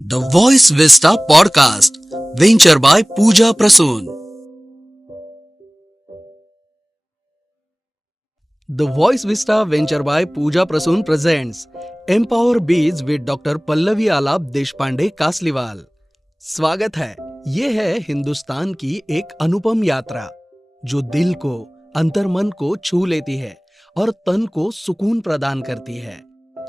The Voice Vista Podcast, venture by Pooja Prasoon. The Voice Vista venture by Pooja Prasoon presents Empower Bees with Dr. Pallavi आलाप देशपांडे कासलीवाल। स्वागत है। ये है हिंदुस्तान की एक अनुपम यात्रा जो दिल को, अंतर्मन को छू लेती है और तन को सुकून प्रदान करती है,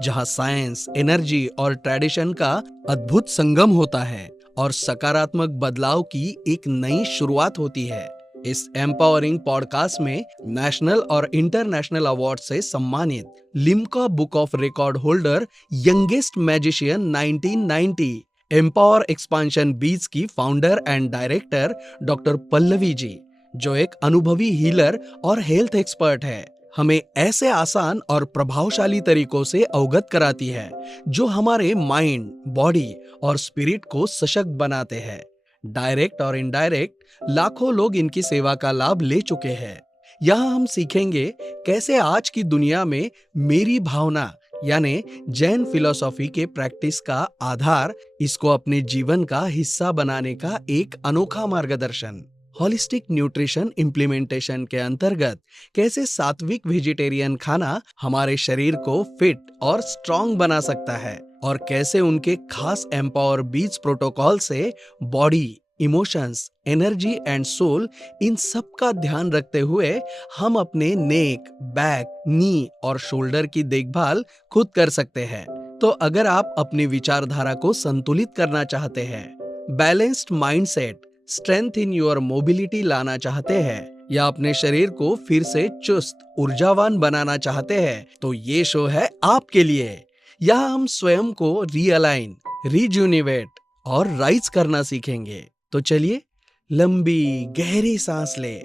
जहां साइंस, एनर्जी और ट्रेडिशन का अद्भुत संगम होता है और सकारात्मक बदलाव की एक नई शुरुआत होती है। इस एम्पावरिंग पॉडकास्ट में नेशनल और इंटरनेशनल अवार्ड से सम्मानित Limca book of record holder youngest magician 1990 empower expansion बीज की founder and director doctor Pallavi ji, जो एक अनुभवी हीलर और हेल्थ एक्सपर्ट है, हमें ऐसे आसान और प्रभावशाली तरीकों से अवगत कराती है जो हमारे माइंड, बॉडी और स्पिरिट को सशक्त बनाते हैं। डायरेक्ट और इनडायरेक्ट लाखों लोग इनकी सेवा का लाभ ले चुके हैं। यहाँ हम सीखेंगे कैसे आज की दुनिया में मेरी भावना यानी जैन फिलॉसफी के प्रैक्टिस का आधार, इसको अपने जीवन का हिस्सा बनाने का एक अनोखा मार्गदर्शन। होलिस्टिक न्यूट्रिशन इम्प्लीमेंटेशन के अंतर्गत कैसे सात्विक वेजिटेरियन खाना हमारे शरीर को फिट और स्ट्रॉन्ग बना सकता है और कैसे उनके खास एम्पावर बीज प्रोटोकॉल से body, emotions, energy and soul, इन सब का ध्यान रखते हुए हम अपने नेक, बैक, नी और शोल्डर की देखभाल खुद कर सकते हैं। तो अगर आप अपनी विचारधारा को संतुलित करना चाहते हैं, balanced mindset, strength in your mobility लाना चाहते हैं या अपने शरीर को फिर से चुस्त, ऊर्जावान बनाना चाहते हैं, तो ये शो है आपके लिए। यहाँ हम स्वयं को रीअलाइन, रिजुनिवेट और राइज करना सीखेंगे। तो चलिए लंबी गहरी सांस ले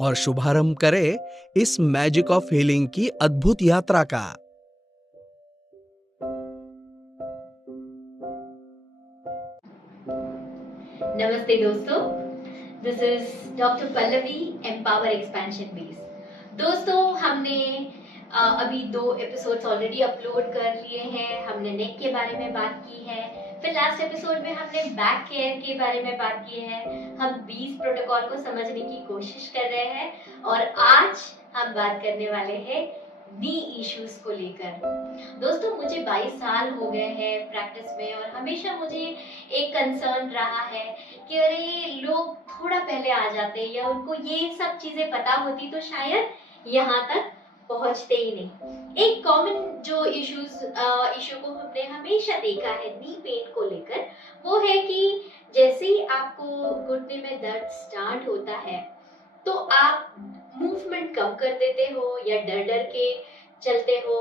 और शुभारंभ करें इस मैजिक ऑफ हीलिंग की अद्भुत यात्रा का। नमस्ते दोस्तों, this is doctor Pallavi, empower expansion base. दोस्तों, हमने अभी 2 एपिसोड्स ऑलरेडी अपलोड कर लिए हैं। हमने नेक के बारे में बात की है, फिर लास्ट एपिसोड में हमने बैक केयर के बारे में बात की है। हम 20 प्रोटोकॉल को समझने की कोशिश कर रहे हैं और आज हम बात करने वाले हैं नी इश्यूज को लेकर। दोस्तों, मुझे 22 साल हो गए हैं प्रैक्टिस में और हमेशा मुझे एक कंसर्न रहा है कि अरे लोग थोड़ा पहले आ जाते या उनको ये सब चीजें पता होती तो शायद यहाँ तक पहुंचते ही नहीं। एक कॉमन जो इशू को हमने हमेशा देखा है नी पेन को लेकर, वो है कि जैसे ही आपको घुटने में दर्द स्टार्ट होता है तो आप मूवमेंट कम कर देते हो या डर डर के चलते हो।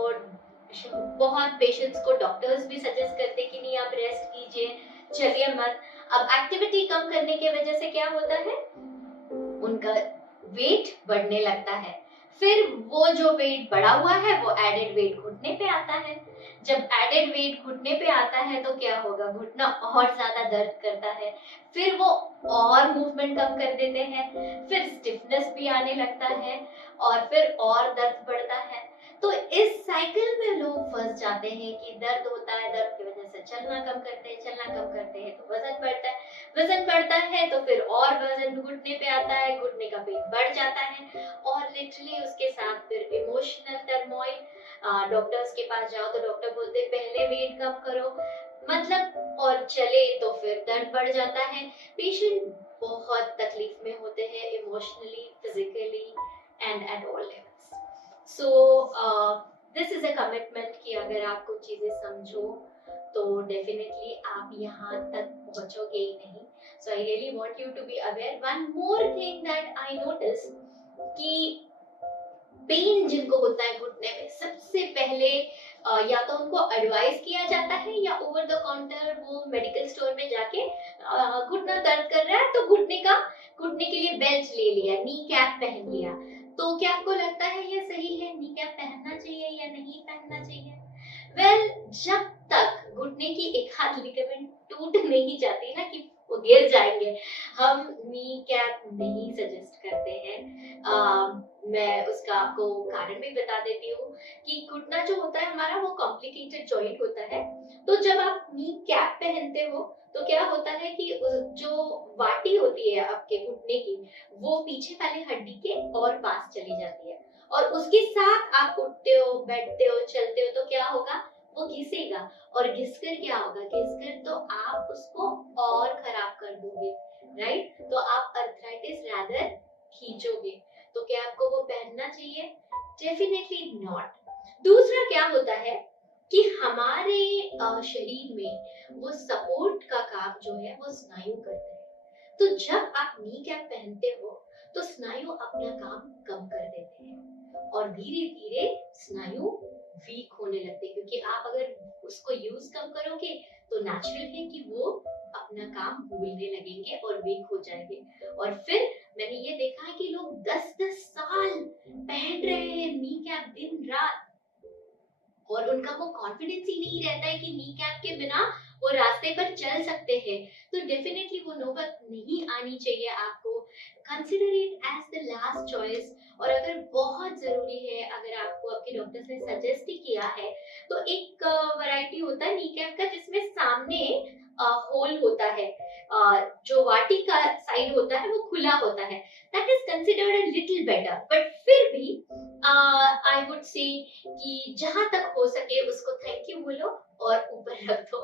बहुत पेशेंट्स को डॉक्टर्स भी सजेस्ट करते कि नहीं, आप रेस्ट कीजिए, चलिए मत। अब एक्टिविटी कम करने की वजह से क्या होता है, उनका वेट बढ़ने लगता है। फिर वो जो वेट बढ़ा हुआ है वो एडेड वेट घुटने पे आता है। जब एडेड वेट घुटने पे आता है तो क्या होगा, घुटना और ज्यादा दर्द करता है। फिर वो और मूवमेंट कम कर देते हैं, फिर स्टिफनेस भी आने लगता है और फिर और दर्द बढ़ता है। तो इस साइकिल में लोग फंस जाते हैं कि दर्द होता है, दर्द की वजह से चलना कम करते हैं, चलना कम करते हैं तो वजन बढ़ता है, वजन बढ़ता है तो फिर और वजन घुटने पे आता है, घुटने का पेन बढ़ जाता है और लिटरली उसके साथ फिर इमोशनल टर्मोइल। डॉक्टर्स के पास जाओ तो डॉक्टर बोलते हैं पहले वेट कम करो, मतलब, और चले तो फिर दर्द बढ़ जाता है। पेशेंट बहुत तकलीफ में होते हैं emotionally, physically and at all levels. So this is a commitment कि अगर आप कुछ चीजें समझो तो डेफिनेटली आप यहाँ तक पहुंचोगे ही नहीं। So I really want you to be aware. One more thing that I notice कि पेन जिनको होता है घुटने में, सबसे पहले या तो उनको एडवाइस किया जाता है या ओवर द काउंटर वो मेडिकल स्टोर में जाके घुटना दर्द कर रहा है तो घुटने के लिए बेल्ट ले लिया, नी कैप पहन लिया। तो क्या आपको लगता है ये सही है, नी कैप पहनना चाहिए या नहीं पहनना चाहिए? वेल, जब तक घुटने की एक हाथ लिगामेंट टूट नहीं जाती ना कि वो गिर जाएंगे। हम नी कैप नहीं सजेस्ट करते हैं। मैं उसका आपको कारण भी बता देती हूँ कि घुटना जो होता है हमारा वो कॉम्प्लिकेटेड जॉइंट होता है। तो जब आप नी कैप पहनते हो तो क्या होता है कि जो वाटी होती है आपके घुटने की वो पीछे वाले हड्डी के और पास चली जाती है, और उसके साथ आप उठते हो, बैठते हो, चलते हो तो क्या होगा, वो घिसेगा, और घिसकर क्या होगा, घिसकर तो आप उसको और खराब कर दोगे, राइट। तो आप अर्थराइटिस रादर खींचोगे। तो क्या आपको वो पहनना चाहिए? Definitely not. दूसरा क्या होता है कि हमारे शरीर में वो सपोर्ट का काम जो है वो स्नायु करते हैं। तो जब आप नी कैप पहनते हो तो स्नायु अपना काम कम कर देते हैं और धीरे धीरे स्नायु वीक होने लगते हैं, क्योंकि आप अगर उसको यूज कम करोगे तो नेचुरल है कि वो अपना काम भूलने लगेंगे और वीक हो जाएंगे। और फिर मैंने ये देखा है कि लोग 10-10 साल पहन रहे हैं नी कैप दिन रात, और उनका वो कॉन्फिडेंस ही नहीं रहता है कि नी कैप के बिना वो रास्ते पर चल सकते हैं। तो डेफिनेटली वो नौबत नहीं आनी चाहिए आपको। Consider it as the last choice. और अगर बहुत जरूरी है, अगर आपको आपके डॉक्टर्स ने सजेस्ट ही किया है, तो एक वैरायटी होता है नी कैप का जिसमें सामने होल होता है, जो वाटी का साइड होता है वो खुला होता है। That is considered a little better, but फिर भी आई वुड से कि जहां तक हो सके उसको थैंक यू बोलो और ऊपर रख दो,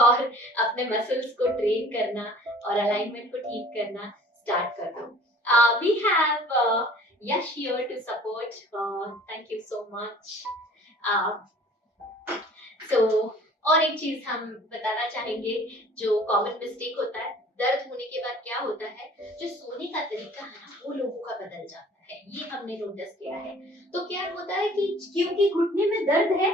और अपने मसल्स को ट्रेन करना और अलाइनमेंट को ठीक करना स्टार्ट कर दो। We have Yash here to support, thank you so much. So और एक चीज हम बताना चाहेंगे, जो कॉमन मिस्टेक होता है, दर्द होने के बाद क्या होता है, जो सोने का तरीका है ना वो लोगों का बदल जाता है, ये हमने नोटिस किया है। तो क्या होता है कि क्योंकि घुटने में दर्द है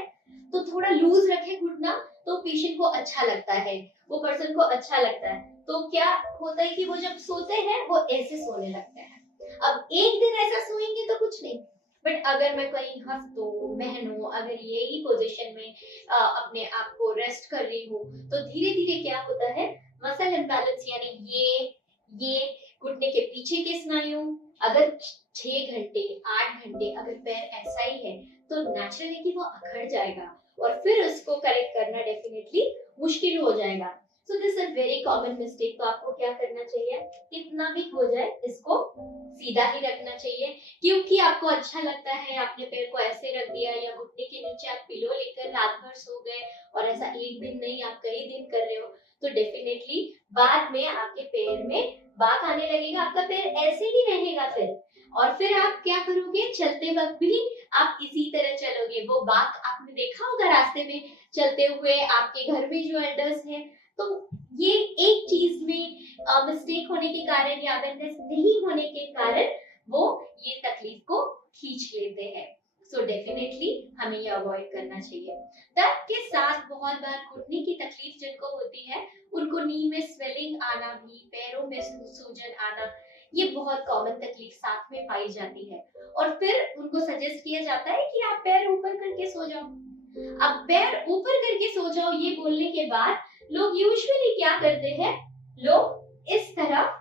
तो थोड़ा लूज रखे घुटना तो पेशेंट को अच्छा लगता है, वो पर्सन को अच्छा लगता है। तो क्या होता है कि वो जब सोते हैं वो ऐसे सोने लगते हैं। अब एक दिन ऐसा सोएंगे तो कुछ नहीं, बट अगर मैं कहीं हफ्तों महीनों अगर यही पोजीशन में अपने आप को रेस्ट कर रही हूँ तो धीरे धीरे क्या होता है, मसल इम्बैलेंस यानी ये घुटने के पीछे के स्नायु अगर 6 घंटे 8 घंटे अगर पैर ऐसा ही है तो नेचुरल है कि वो अकड़ जाएगा और फिर उसको करेक्ट करना डेफिनेटली मुश्किल हो जाएगा। So this is very common mistake. तो आपको क्या करना चाहिए, कितना भी हो जाए इसको सीधा ही रखना चाहिए, क्योंकि आपको अच्छा लगता है, आपने पैर को ऐसे रख दिया या घुटने के नीचे आप पिलो लेकर रात भर सो गए और ऐसा एक दिन नहीं आप कई दिन कर रहे हो, तो डेफिनेटली बाद में आपके पैर में बाक आने लगेगा, आपका पैर ऐसे ही रहेगा फिर, और फिर आप क्या करोगे, चलते वक्त भी आप इसी तरह चलोगे। वो बाक आपने देखा होगा रास्ते में चलते हुए, आपके घर में जो एल्डर्स हैं, तो ये एक चीज में मिस्टेक होने के कारण या अवेयरनेस नहीं होने के कारण वो ये तकलीफ को खींच लेते हैं। सो डेफिनेटली हमें ये अवॉइड करना चाहिए। दर्द के साथ बहुत बार घुटने की तकलीफ जिनको होती है उनको नी में स्वेलिंग आना भी, पैरों में सूजन आना, ये बहुत कॉमन तकलीफ साथ में पाई जाती है, और फिर उनको सजेस्ट किया जाता है कि आप पैर ऊपर करके सो जाओ। अब पैर ऊपर करके सो जाओ ये बोलने के बाद लोग यूजुअली क्या करते हैं, लोग इस तरह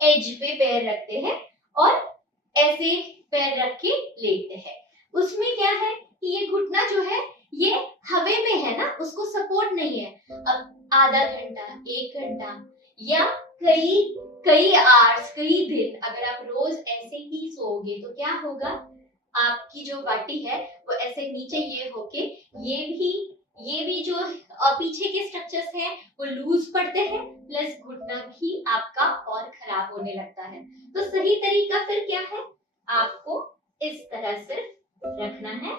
एज पे पैर रखते हैं और ऐसे पैर रख के लेटते हैं। उसमें क्या है कि ये घुटना जो है ये हवा में है ना, उसको सपोर्ट नहीं है। अब आधा घंटा, 1 घंटा या कई आवर्स, कई दिन अगर आप रोज ऐसे ही सोओगे तो क्या होगा, आपकी जो वाटी है वो ऐसे नीचे ये होके ये भी जो पीछे के स्ट्रक्चर्स हैं वो लूज पड़ते हैं, प्लस घुटना भी आपका और खराब होने लगता है। तो सही तरीका फिर क्या है, आपको इस तरह से रखना है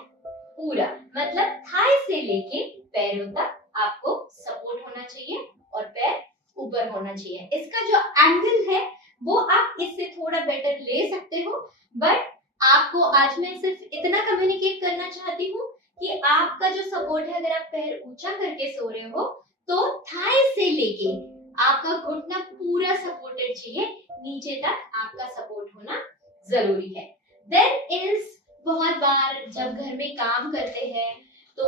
पूरा, मतलब थाई से लेके पैरों तक आपको सपोर्ट होना चाहिए और पैर ऊपर होना चाहिए। इसका जो एंगल है वो आप इससे थोड़ा बेटर ले सकते हो, बट आपको आज मैं सिर्फ इतना कम्युनिकेट करना चाहती हूँ कि आपका जो सपोर्ट है, अगर आप पैर ऊंचा करके सो रहे हो तो थाई से लेके आपका घुटना पूरा सपोर्टेड चाहिए, नीचे तक आपका सपोर्ट होना जरूरी है। देन इज बहुत बार जब घर में काम करते हैं तो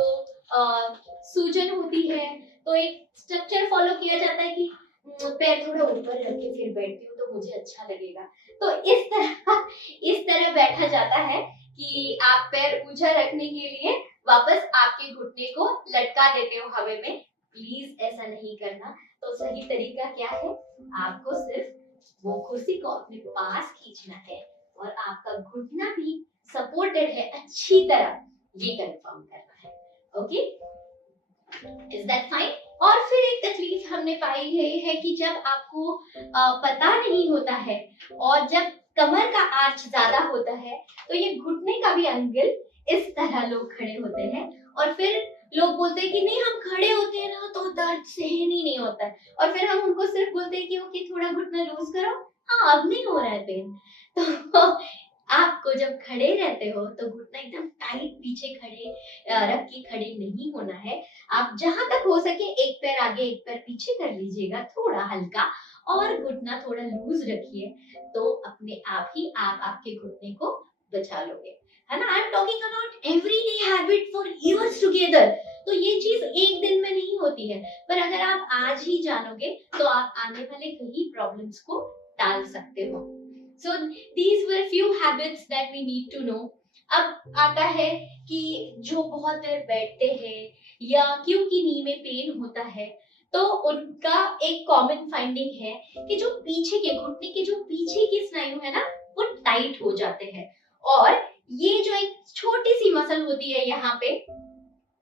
सूजन होती है, तो एक स्ट्रक्चर फॉलो किया जाता है कि पैर थोड़ा ऊपर रख के फिर बैठती हूँ तो मुझे अच्छा लगेगा। तो इस तरह बैठा जाता है कि आप पैर ऊंचा रखने के लिए वापस आपके घुटने को लटका देते हो हवा में। प्लीज ऐसा नहीं करना। तो सही तरीका क्या है, आपको सिर्फ वो कुर्सी को अपने पास खींचना है और आपका घुटना भी सपोर्टेड है अच्छी तरह, ये कंफर्म करना है। Okay, is that fine? और फिर एक तकलीफ हमने पाई है कि जब आपको पता नहीं होता है और जब कमर का आर्च ज्यादा होता है तो ये घुटने का भी एंगल इस तरह लोग खड़े होते हैं और फिर लोग बोलते हैं कि नहीं हम खड़े होते हैं ना तो दर्द सहन ही नहीं होता है, और फिर हम उनको सिर्फ बोलते हैं कि ओके थोड़ा घुटना लूज करो, हाँ अब नहीं हो रहा है पेन। तो आपको जब खड़े रहते हो तो घुटना एकदम टाइट पीछे रख के खड़े नहीं होना है। आप जहां तक हो सके एक पैर आगे एक पैर पीछे कर लीजिएगा थोड़ा हल्का, और घुटना थोड़ा लूज रखिए, तो अपने आप ही आप आपके घुटने को बचा लोगे, है ना। I am talking about everyday habit for years together. तो ये चीज एक दिन में नहीं होती है, पर अगर आप आज ही जानोगे तो आप आने वाले कई प्रॉब्लम्स को टाल सकते हो। So these were few habits that we need to know. अब आता है कि जो बहुत देर बैठते हैं या क्योंकि नी में पेन होता है, तो उनका एक कॉमन फाइंडिंग है कि जो पीछे के घुटने के जो पीछे की स्नायु है ना वो टाइट हो जाते हैं, और ये जो एक छोटी सी मसल होती है यहाँ पे,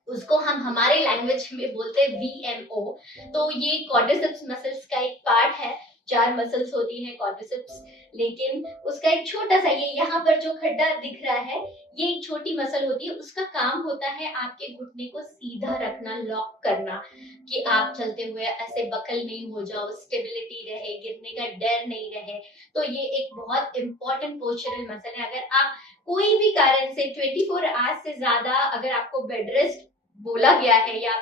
उसको हम हमारे लैंग्वेज में बोलते हैं VMO। तो ये क्वाड्रिसेप्स मसल्स का एक पार्ट है। 4 मसल्स होती हैं क्वाड्रिसेप्स, लेकिन उसका एक छोटा सा, ये यहाँ पर जो खड्डा दिख रहा है ये एक छोटी मसल होती है। उसका काम होता है आपके घुटने को सीधा रखना, लॉक करना, कि आप चलते हुए ऐसे बकल नहीं हो जाओ, स्टेबिलिटी रहे, गिरने का डर नहीं रहे। तो ये एक बहुत इंपॉर्टेंट पोस्चरल मसल है। अगर आप कोई भी कारण से 24 आवर्स से ज्यादा अगर आपको बेड रेस्ट बोला गया है या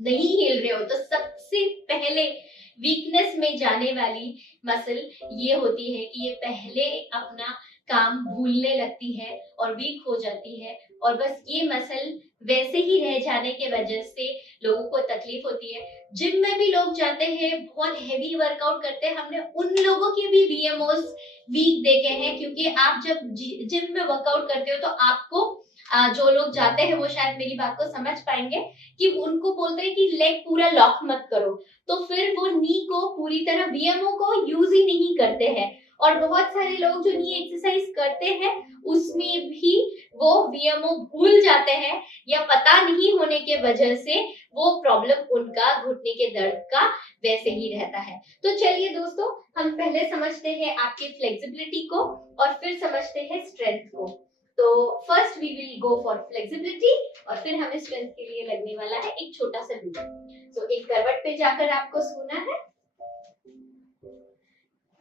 नहीं हिल रहे हो, तो सबसे पहले वीकनेस में जाने वाली मसल ये होती है कि ये पहले अपना काम भूलने लगती है और वीक हो जाती है, और बस ये मसल वैसे ही रह जाने के वजह से लोगों को तकलीफ होती है। जिम में भी लोग जाते हैं, बहुत हेवी वर्कआउट करते हैं, हमने उन लोगों के भी VMOs वीक देखे हैं, क्योंकि आप जब जिम में वर्कआउट करते हो तो आपको जो लोग जाते हैं वो शायद मेरी बात को समझ पाएंगे कि उनको बोलते हैं कि लेग पूरा लॉक मत करो, तो फिर वो नी को पूरी तरह VMO को यूज ही नहीं करते हैं। और बहुत सारे लोग जो नी एक्सरसाइज करते हैं उसमें भी वो VMO भूल जाते हैं, या पता नहीं होने के वजह से वो प्रॉब्लम उनका घुटने के दर्द का वैसे ही रहता है। तो चलिए दोस्तों, हम पहले समझते हैं आपके फ्लेक्सिबिलिटी को और फिर समझते हैं स्ट्रेंथ को। तो first we will go for flexibility, और फिर हमें स्ट्रेंथ के लिए लगने वाला है एक छोटा सा लूप। तो एक करवट पे जाकर आपको सोना है,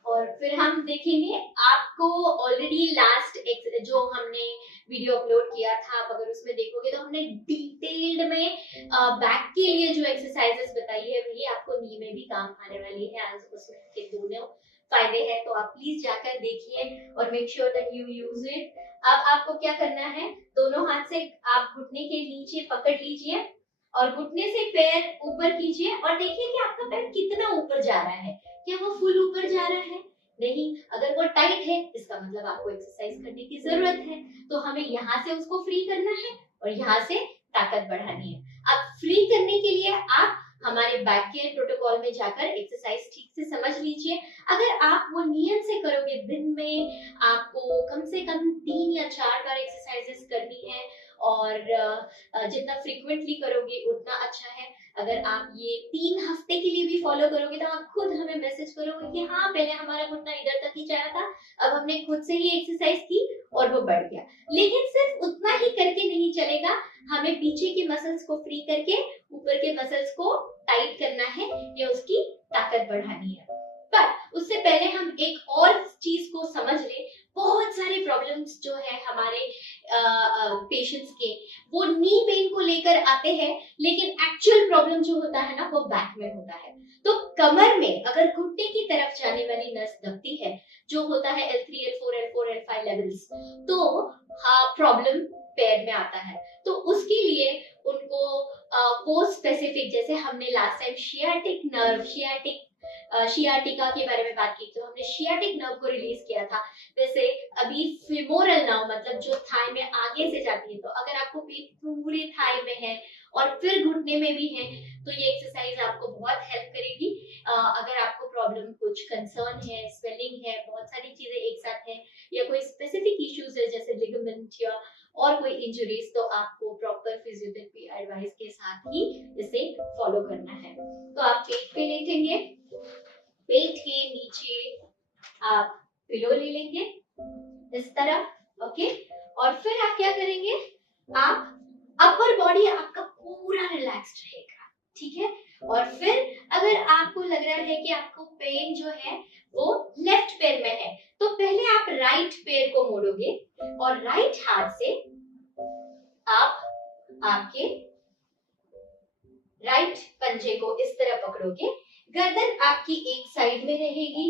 और फिर हम देखेंगे आपको ऑलरेडी लास्ट जो हमने वीडियो अपलोड किया था, आप अगर उसमें देखोगे तो हमने डिटेल्ड में बैक के लिए जो एक्सरसाइजेस बताई है वही आपको नी में भी काम आने वाली है। आज उसमें के दोनों फायदे हैं, तो आप प्लीज जाकर देखिए और make sure that you use it. अब आपको क्या करना है, दोनों हाथ से आप घुटने के नीचे पकड़ लीजिए और घुटने से पैर ऊपर कीजिए और देखिए कि आपका पैर कितना ऊपर जा रहा है। क्या वो फुल ऊपर जा रहा है? नहीं। अगर वो टाइट है इसका मतलब आपको एक्सरसाइज करने की जरूरत है, तो हमें यहाँ से उसको फ्री करना है और यहाँ से ताकत बढ़ानी है। अब फ्री करने के लिए आप हमारे बैक केयर प्रोटोकॉल में जाकर एक्सरसाइज ठीक से समझ लीजिए। अगर आप वो नियम से करोगे, दिन में आपको कम से कम 3 या 4 बार एक्सरसाइजेस करनी है, और जितना फ्रीक्वेंटली करोगे उतना अच्छा है। अगर आप ये 3 हफ्ते के लिए भी फॉलो करोगे तो आप खुद हमें मैसेज करोगे कि हाँ पहले हमारा घुटना इधर तक ही जा रहा था, अब हमने खुद से ही एक्सरसाइज की और वो बढ़ गया। लेकिन सिर्फ उतना ही करके नहीं चलेगा, हमें पीछे के मसल्स को फ्री करके ऊपर के मसल्स को टाइट करना है या उसकी ताकत बढ़ानी है। पर उससे पहले हम एक और चीज को समझ ले। बहुत सारे प्रॉब्लम्स जो है हमारे पेशेंट्स के, वो नी पेन को लेकर आते हैं, लेकिन एक्चुअल प्रॉब्लम जो होता है ना वो बैक में होता है। तो कमर में अगर घुटने की तरफ जाने वाली नस दबती है, जो होता है L3, L4, L4, L5 levels, तो हाँ प्रॉब्लम पैर में आता है। तो उसके लिए उनको वो स्पेसिफिक, जैसे हमने last time sciatic nerve, sciatic sciatica के बारे में बात की तो हमने शियाटिक नर्व को रिलीज किया था। वैसे अभी फिमोरल नर्व मतलब जो थाई में आगे से जाती है, तो अगर आपको पेन पूरे थाई में है और फिर घुटने में भी है तो ये एक्सरसाइज आपको बहुत हेल्प करेगी। अगर आपको प्रॉब्लम कुछ कंसर्न है, स्वेलिंग है, बहुत सारी चीजें एक साथ है या कोई स्पेसिफिक इश्यूज है जैसे लिगामेंट या और कोई इंजरीज, तो आपको प्रॉपर फिजियोथेरेपी एडवाइस के साथ ही इसे फॉलो करना है। तो आप पेट पे लेटेंगे, पेट के नीचे आप पिलो ले लेंगे इस तरह, ओके। और फिर आप क्या करेंगे, आप अपर बॉडी आपका पूरा रिलैक्स्ड रहेगा, ठीक है। और फिर अगर आपको लग रहा है कि आपको पेन जो है वो लेफ्ट पैर में है, तो पहले आप राइट पैर को मोड़ोगे और राइट हाथ से आप आपके राइट पंजे को इस तरह पकड़ोगे, गर्दन आपकी एक साइड में रहेगी,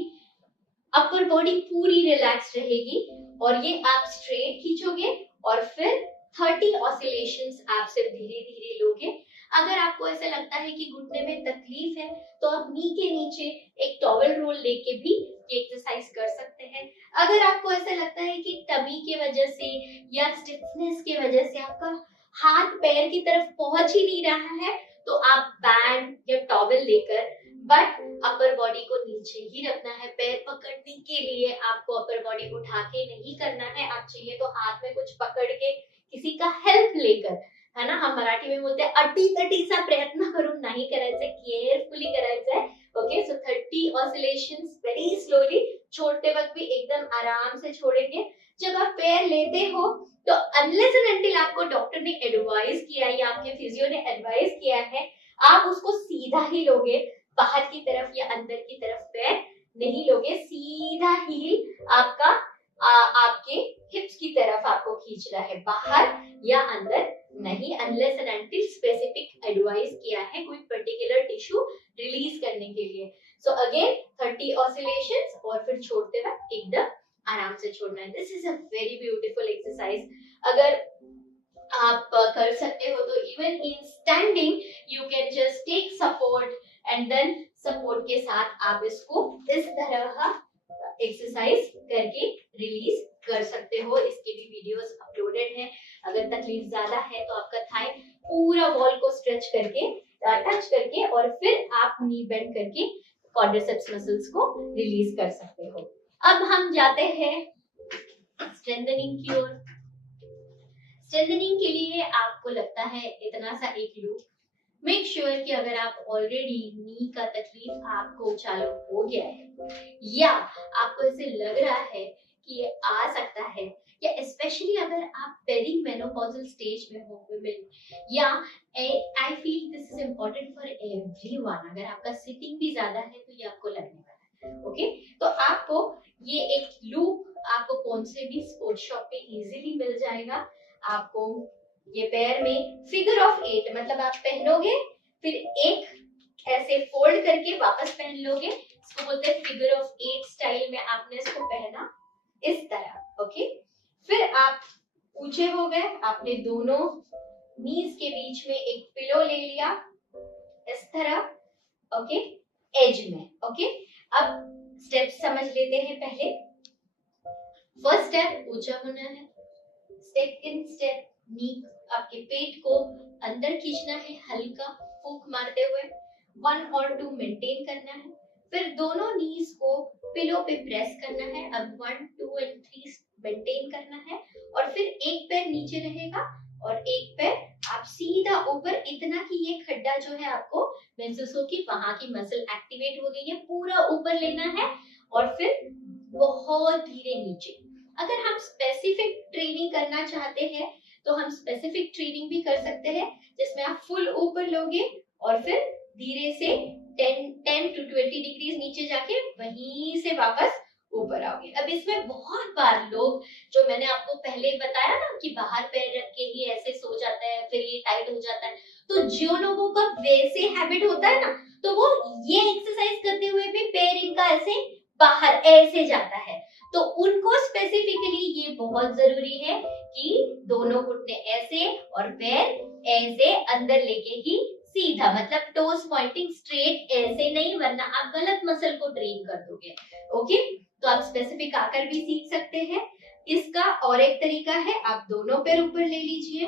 अपर बॉडी पूरी रिलैक्स रहेगी और ये आप स्ट्रेट खींचोगे और फिर 30 ऑसिलेशंस आप सिर्फ धीरे धीरे लोगे। अगर आपको ऐसा लगता है कि घुटने में तकलीफ है तो आप नी के नीचे एक टॉवल रोल लेके भी ये एक्सरसाइज कर सकते हैं। अगर आपको ऐसा लगता है कि टमी की वजह से या स्टिफनेस की वजह से आपका हाथ पैर की तरफ पहुंच ही नहीं रहा है, तो आप बैंड या टॉवल लेकर बट अपर बॉडी को नीचे ही रखना है। पैर पकड़ने के लिए आपको अपर बॉडी को उठा के नहीं करना है, आप चाहिए तो हाथ में कुछ पकड़ के किसी का हेल्प लेकर, है ना, हम मराठी में बोलते हैं अटी तटीचा प्रयत्न करून नाही करायचं, केअरफुली करायचं है, ओके। सो 30 ऑसिलेशंस वेरी स्लोली, छोड़ते वक्त भी एकदम आराम से छोड़ेंगे। जब आप पैर लेते हो तो अनलेस एंड अनटिल आपको डॉक्टर ने एडवाइस किया है या आपके फिजियो ने एडवाइस किया है, आप उसको सीधा ही लोगे, बाहर की तरफ या अंदर की तरफ पैर नहीं लोगे। सीधा हील आपका आपके हिप्स की तरफ आपको खींचना है, बाहर या अंदर नहीं, unless and until specific advice किया है कोई पर्टिकुलर टिश्यू रिलीज करने के लिए। सो अगेन 30 ऑसिलेशंस और फिर छोड़ते वक्त एकदम आराम से छोड़ना है। This is a very beautiful exercise. अगर आप कर सकते हो तो even in standing you can just take support and then support के साथ आप इसको इस तरह एक्सरसाइज करके रिलीज कर सकते हो। इसके भी वीडियोस अपलोडेड हैं। अगर तकलीफ ज्यादा है तो आपका थाई पूरा वॉल को स्ट्रेच करके टच करके और फिर आप नी बेंड करके क्वाड्रिसेप्स मसल्स को रिलीज कर सकते हो। अब हम जाते हैं स्ट्रेंथनिंग की ओर। स्ट्रेंथनिंग के लिए आपको लगता है इतना सा एक लूप, मेक श्योर कि अगर आप ऑलरेडी नी का तकलीफ आपको चालू हो गया है या आपको ऐसे लग रहा है कि ये आ सकता है, या स्पेशली अगर आप पेरी मेनोपॉजल स्टेज में हो वुमेन, या I feel this is important for everyone, अगर आपका सिटिंग भी ज्यादा है तो ये आपको लगने वाला है, ओके। तो आपको ये एक लूप आपको कौन से भी स्पोर्ट्स शॉप पे इजीली मिल जाएगा। आपको ये पैर में फिगर ऑफ 8 मतलब आप पहनोगे फिर एक ऐसे फोल्ड करके वापस पहन लोगे, इसको बोलते हैं फिगर ऑफ 8 स्टाइल में आपने इसको पहना इस तरह, ओके। फिर आप ऊंचे हो गए, आपने दोनों नीज के बीच में एक पिलो ले लिया इस तरह, ओके, एज में, ओके। अब स्टेप्स समझ लेते हैं। पहले फर्स्ट स्टेप ऊंचा होना है, सेकंड स्टेप नी आपके पेट को अंदर खींचना है, हल्का फूंक मारते हुए 1 और 2 मेंटेन करना है, फिर दोनों नीज को पिलो पे प्रेस करना है। अब 1, 2 और 3 मेंटेन करना है और फिर एक पैर नीचे रहेगा और एक पैर आप सीधा ऊपर, इतना कि ये खड्डा जो है आपको महसूस हो कि वहां की मसल एक्टिवेट हो गई है, पूरा ऊपर लेना है और फिर बहुत धीरे नीचे। अगर हम स्पेसिफिक ट्रेनिंग करना चाहते हैं तो हम स्पेसिफिक ट्रेनिंग भी कर सकते हैं, जिसमें आप फुल ऊपर लोगे और फिर धीरे से 10 to 20 डिग्रीज नीचे जाके वहीं से वापस ऊपर आओगे। अब इसमें बहुत बार लोग, जो मैंने आपको पहले बताया ना कि बाहर पैर रख के ही ऐसे सो जाता है फिर ये टाइट हो जाता है, तो जो लोगों का वैसे हैबिट होता है ना, तो वो ये एक्सरसाइज करते हुए भी पैर इनका ऐसे बाहर ऐसे जाता है, तो उनको स्पेसिफिकली ये बहुत जरूरी है कि दोनों घुटने ऐसे और पैर ऐसे अंदर लेके ही सीधा, मतलब टोस पॉइंटिंग स्ट्रेट, ऐसे नहीं, वरना आप गलत मसल को ट्रेन कर दोगे। ओके, तो आप स्पेसिफिक आकर भी सीख सकते हैं। इसका और एक तरीका है, आप दोनों पैर ऊपर ले लीजिए,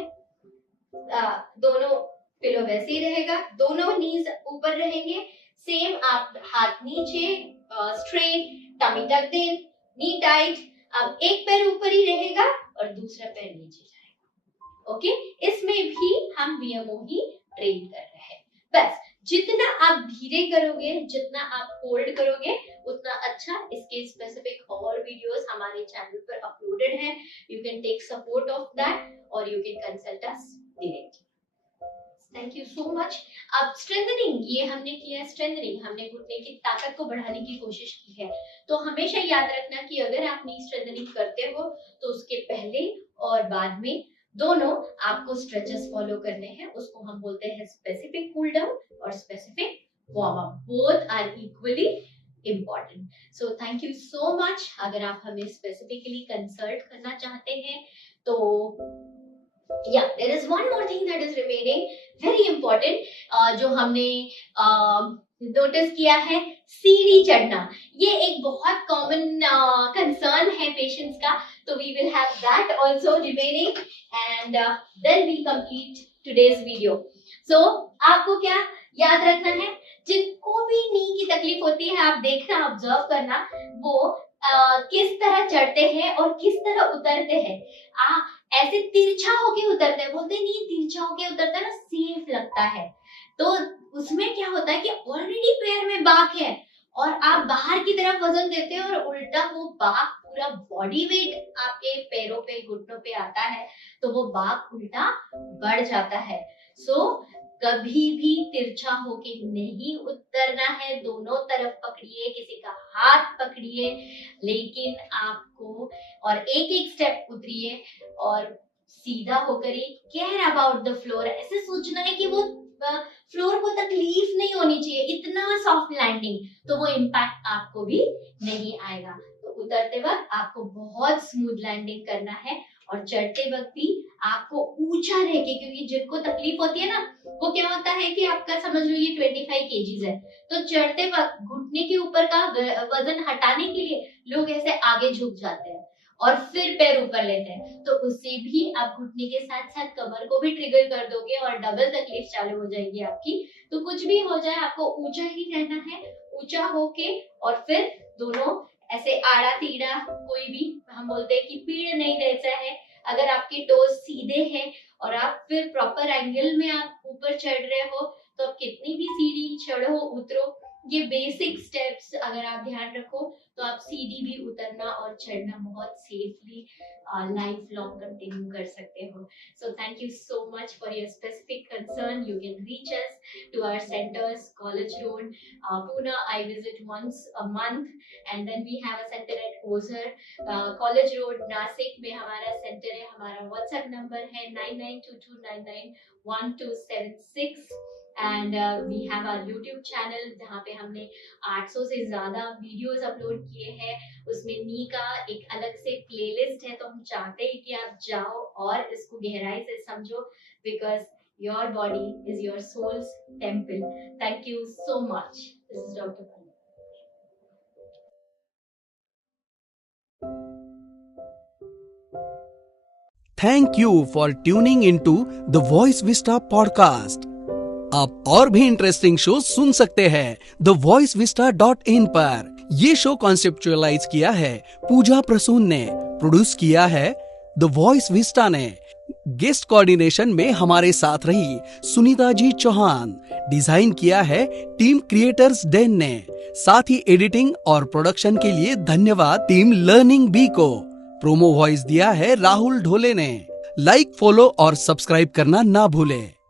दोनों पिलो वैसे ही रहेगा, दोनों नीज ऊपर रहेंगे, सेम आप हाथ नीचे, straight, tummy tucked in, knee tight. अब एक पैर ऊपर ही रहेगा और दूसरा पैर नीचे जाएगा। ओके, इसमें भी हम VMO ही ट्रेन कर रहे हैं। बस जितना आप धीरे करोगे, जितना आप होल्ड करोगे, उतना अच्छा। इसके स्पेसिफिक और वीडियोस हमारे चैनल पर अपलोडेड हैं। You can take support of that और you can consult us directly. Thank you so much. अब स्ट्रेंथनिंग, ये हमने किया है स्ट्रेंथनिंग, हमने घुटने की ताकत को बढ़ाने की कोशिश की है। तो हमेशा याद रखना कि अगर आप नी स्ट्रेंथनिंग करते हो तो उसके पहले और बाद में दोनों आपको स्ट्रेचेस फॉलो करने हैं। उसको हम बोलते हैं स्पेसिफिक कूल डाउन और specific warm up. Both are equally important. So thank you so much. अगर आप हमें स्पेसिफिकली कंसल्ट करना चाहते हैं तो yeah, there is one more thing that is remaining very important, जो हमने नोटिस किया है, सीढ़ी चढ़ना। ये एक बहुत कॉमन कंसर्न है पेशेंट्स का, तो we will have that also remaining and then we complete today's video. So आपको क्या याद रखना है, जिनको भी नी की तकलीफ होती है, आप देखना, ऑब्जर्व करना वो किस तरह चढ़ते हैं और किस तरह उतरते हैं। ऐसे तिरछा होके उतरते हैं, बोलते नहीं तिरछा होके उतरता है ना, सेफ लगता है। तो उसमें क्या होता है कि ऑलरेडी पैर में बाक है और आप बाहर की तरफ वजन देते हैं और उल्टा वो बाक, पूरा बॉडी वेट आपके पैरों पे, घुटनों पे आता है, तो वो बाक उल्टा बढ़ जाता है। सो कभी भी तिरछा होके नहीं उतरना है, दोनों तरफ पकड़िए, किसी का हाथ पकड़िए, लेकिन आपको और एक एक स्टेप उतरिए और सीधा होकर ही केयर अबाउट द फ्लोर। ऐसे सोचना है कि वो फ्लोर को तकलीफ नहीं होनी चाहिए, इतना सॉफ्ट लैंडिंग, तो वो इम्पैक्ट आपको भी नहीं आएगा। तो उतरते वक्त आपको बहुत स्मूथ लैंडिंग करना है और चढ़ते वक्त भी आपको ऊंचा रह के, क्योंकि जिनको तकलीफ होती है ना, वो क्या होता है कि आपका समझ लो ये 25 kg है, तो चढ़ते वक्त घुटने के ऊपर का वजन हटाने के लिए लोग ऐसे आगे झुक जाते हैं और फिर पैर ऊपर लेते हैं, तो उससे भी आप घुटने के साथ साथ कमर को भी ट्रिगर कर दोगे और डबल तकलीफ चालू हो जाएगी आपकी। तो कुछ भी हो जाए, आपको ऊंचा ही रहना है, ऊंचा होके, और फिर दोनों ऐसे आड़ा तीड़ा, कोई भी, हम बोलते हैं कि पीड़ नहीं रहता है। अगर आपके टोज सीधे हैं और आप फिर प्रॉपर एंगल में आप ऊपर चढ़ रहे हो, तो आप कितनी भी सीढ़ी चढ़ो उतरो, ये बेसिक स्टेप्स अगर आप ध्यान रखो तो आप सीढ़ी भी उतरना और चढ़ना बहुत सेफली लाइफ लॉन्ग कंटिन्यू कर सकते हो। So thank you so much for your specific concern. You can reach us to our centres, college road, Pune. I visit once a month and then we have a center at Ozar, college road, Nashik में हमारा centre है। हमारा WhatsApp number है 9922991276 and we have our YouTube channel जहाँ पे हमने 800 से ज्यादा वीडियोस अपलोड किए हैं। उसमें नी का एक अलग से प्लेलिस्ट है, तो हम चाहते हैं कि आप जाओ और इसको गहराई से समझो, because your body is your soul's temple. Thank you so much. This is doctor Pallavi. Thank you for tuning into the Voice Vista podcast. आप और भी इंटरेस्टिंग शो सुन सकते हैं thevoicevista.in पर। ये शो कॉन्सेप्चुअलाइज किया है पूजा प्रसून ने, प्रोड्यूस किया है द वॉइस विस्टा ने, गेस्ट कोऑर्डिनेशन में हमारे साथ रही सुनीता जी चौहान, डिजाइन किया है टीम क्रिएटर्स डेन ने, साथ ही एडिटिंग और प्रोडक्शन के लिए धन्यवाद टीम लर्निंग बी को। प्रोमो वॉइस दिया है राहुल ढोले ने। लाइक, फॉलो और सब्सक्राइब करना ना भूलें।